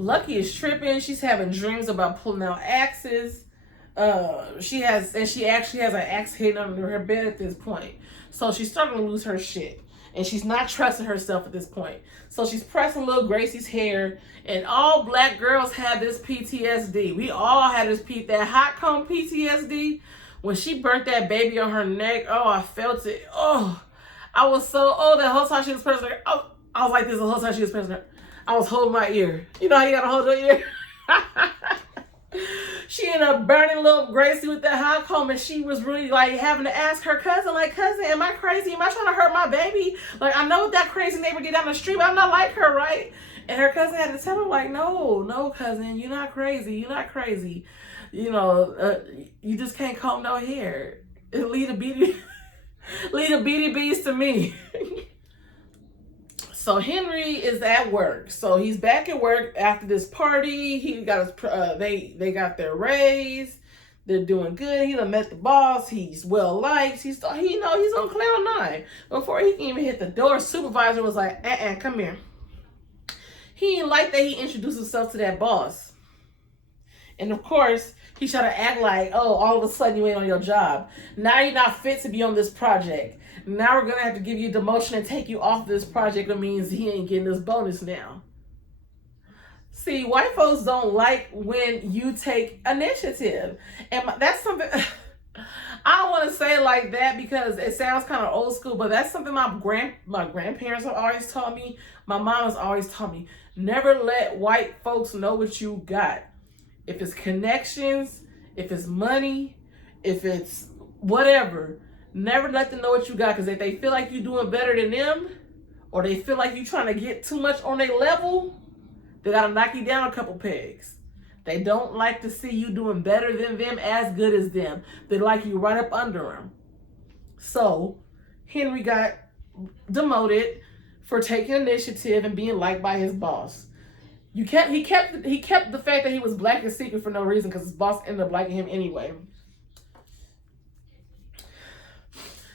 Lucky is tripping. She's having dreams about pulling out axes. She actually has an axe hidden under her bed at this point. So she's starting to lose her shit. And she's not trusting herself at this point. So she's pressing little Gracie's hair. And all black girls have this PTSD. We all had that hot comb PTSD. When she burnt that baby on her neck, oh, I felt it. Oh, I was so, that whole time she was pressing her. Oh, I was like this the whole time she was pressing her. I was holding my ear. You know how you gotta hold your ear? She ended up burning little Gracie with that hot comb, and she was really like having to ask her cousin, like, cousin, am I crazy? Am I trying to hurt my baby? Like, I know what that crazy neighbor did down the street, but I'm not like her, right? And her cousin had to tell her, like, no, cousin, you're not crazy. You're not crazy. You know, you just can't comb no hair. Leave the beady bees to me. So Henry is at work. So he's back at work after this party. He got his, they got their raise. They're doing good. He done met the boss. He's well liked. He's on cloud nine. Before he can even hit the door, supervisor was like, come here. He didn't like that he introduced himself to that boss. And of course, he tried to act like, oh, all of a sudden you ain't on your job. Now you're not fit to be on this project. Now we're going to have to give you a demotion and take you off this project. That means he ain't getting this bonus now. See, white folks don't like when you take initiative. And that's something, I don't want to say it like that because it sounds kind of old school, but that's something my grandparents have always taught me. My mom has always taught me, never let white folks know what you got. If it's connections, if it's money, if it's whatever, never let them know what you got. Because if they feel like you're doing better than them, or they feel like you're trying to get too much on their level, they got to knock you down a couple pegs. They don't like to see you doing better than them, as good as them. They like you right up under them. So Henry got demoted for taking initiative and being liked by his boss. He kept the fact that he was black a secret for no reason because his boss ended up liking him anyway.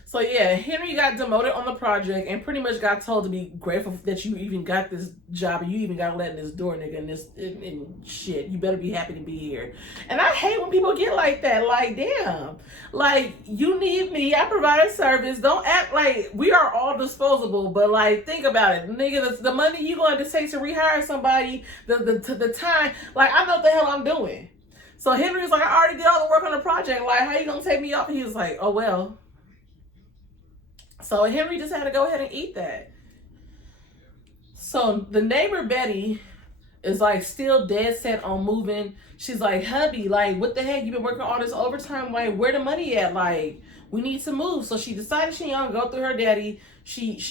So yeah, Henry got demoted on the project and pretty much got told to be grateful that you even got this job and you even got let in this door, nigga, and shit. You better be happy to be here. And I hate when people get like that. Like, damn. Like, you need me. I provide a service. Don't act like we are all disposable. But like, think about it. Nigga, the money you going to take to rehire somebody, the time, like, I know what the hell I'm doing. So Henry was like, I already did all the work on the project. Like, how you going to take me off? And he was like, oh, well. So Henry just had to go ahead and eat that. So the neighbor Betty is like still dead set on moving. She's like, hubby, like, what the heck? You've been working all this overtime. Like, where the money at? Like, we need to move. So she decided she ain't gonna go through her daddy.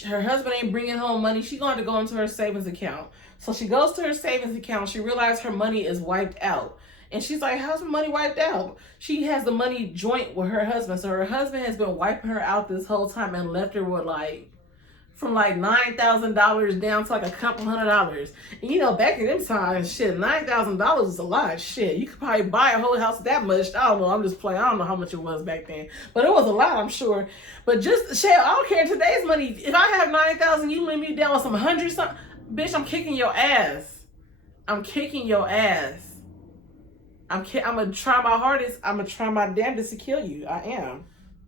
Her husband ain't bringing home money. She's going to go into her savings account. So she goes to her savings account. She realized her money is wiped out. And she's like, how's her money wiped out? She has the money joint with her husband. So her husband has been wiping her out this whole time and left her with like, from like $9,000 down to like a couple $100s. And you know, back in them times, shit, $9,000 is a lot. Shit, you could probably buy a whole house that much. I don't know, I'm just playing. I don't know how much it was back then. But it was a lot, I'm sure. But just, shit, I don't care. In today's money, if I have $9,000, you leave me down with some hundreds, bitch, I'm kicking your ass. I'm kicking your ass. I'm going to try my hardest. I'm going to try my damnedest to kill you. I am.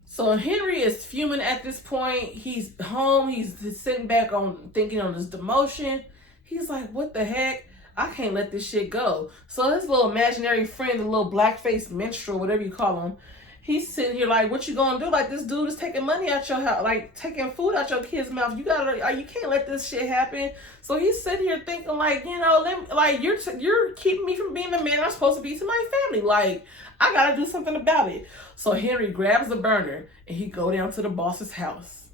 So Henry is fuming at this point. He's home. He's sitting back thinking on his demotion. He's like, what the heck? I can't let this shit go. So his little imaginary friend, the little black-faced minstrel, whatever you call him, he's sitting here like, what you gonna do? Like, this dude is taking money out your house, like taking food out your kid's mouth. You can't let this shit happen. So he's sitting here thinking like, you know, like you're keeping me from being the man I'm supposed to be to my family. Like, I gotta do something about it. So Henry grabs the burner and he go down to the boss's house.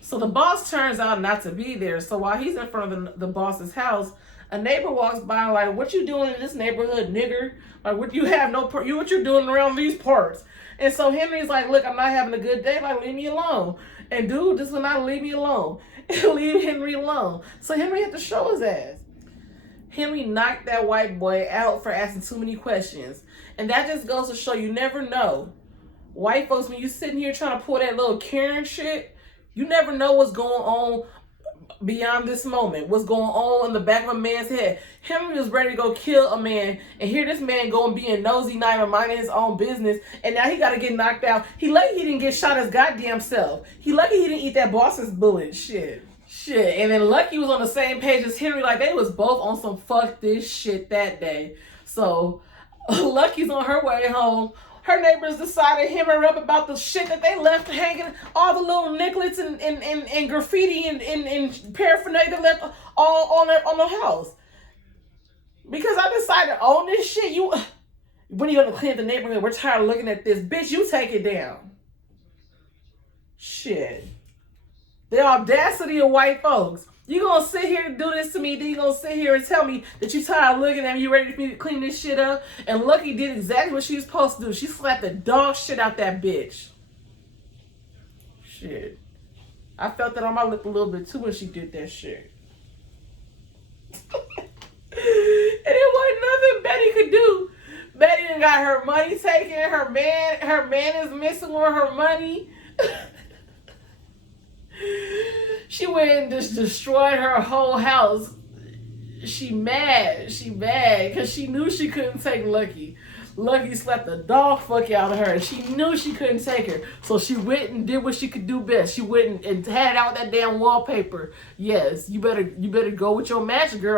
So the boss turns out not to be there. So while he's in front of the boss's house, a neighbor walks by like, what you doing in this neighborhood, nigger? Like, what you doing around these parts? And so Henry's like, look, I'm not having a good day. Like, leave me alone. And dude, this will not leave me alone. Leave Henry alone. So Henry had to show his ass. Henry knocked that white boy out for asking too many questions. And that just goes to show you never know. White folks, when you sitting here trying to pull that little Karen shit, you never know what's going on beyond this moment. What's going on in the back of a man's head? Henry was ready to go kill a man, and here this man going being nosy, not even minding his own business, and now he got to get knocked out. He lucky he didn't get shot his goddamn self. He lucky he didn't eat that boss's bullet. Shit. And then Lucky was on the same page as Henry. Like, they was both on some fuck this shit that day. So Lucky's on her way home. Her neighbors decided to him her up about the shit that they left hanging, all the little nicklets and graffiti and paraphernalia they left all on the house. Because I decided to own this shit. When are you gonna clean the neighborhood? We're tired of looking at this. Bitch, you take it down. Shit. The audacity of white folks. You gonna sit here and do this to me, then you gonna sit here and tell me that you tired of looking at me, you ready for me to clean this shit up? And Lucky did exactly what she was supposed to do. She slapped the dog shit out that bitch. Shit. I felt that on my lip a little bit too when she did that shit. And it wasn't nothing Betty could do. Betty done got her money taken, her man is missing with her money. She went and just destroyed her whole house. She mad because she knew she couldn't take Lucky. Lucky slapped the dog fuck out of her. She knew she couldn't take her. So she went and did what she could do best. She went and had out that damn wallpaper. Yes, you better go with your match, girl.